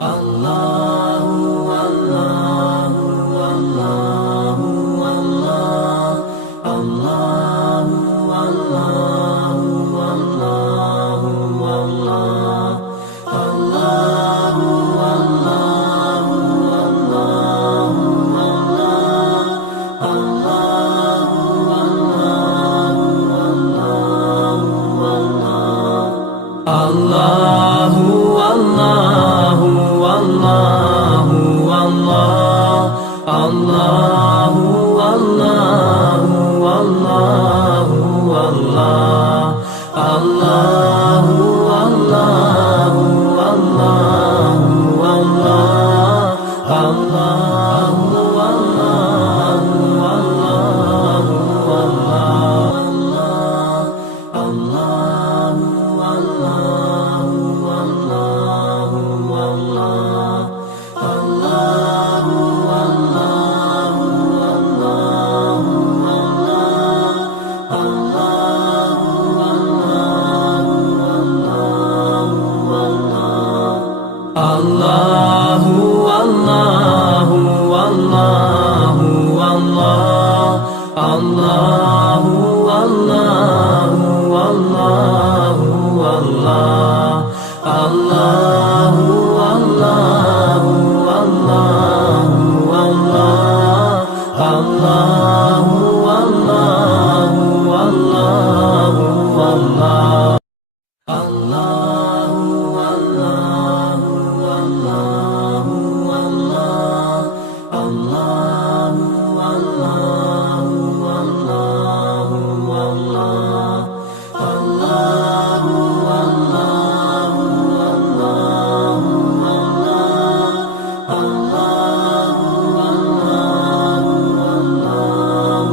الله الله الله الله الله الله الله الله الله الله الله والله والله والله الله والله والله والله الله والله والله والله الله والله والله والله الله والله والله والله الله والله والله والله الله والله والله والله الله والله والله والله الله والله والله والله الله والله والله والله الله والله والله والله الله والله والله والله الله والله والله والله الله والله والله والله الله والله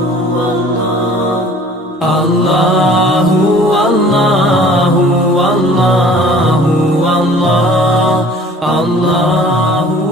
والله والله الله والله والله والله الله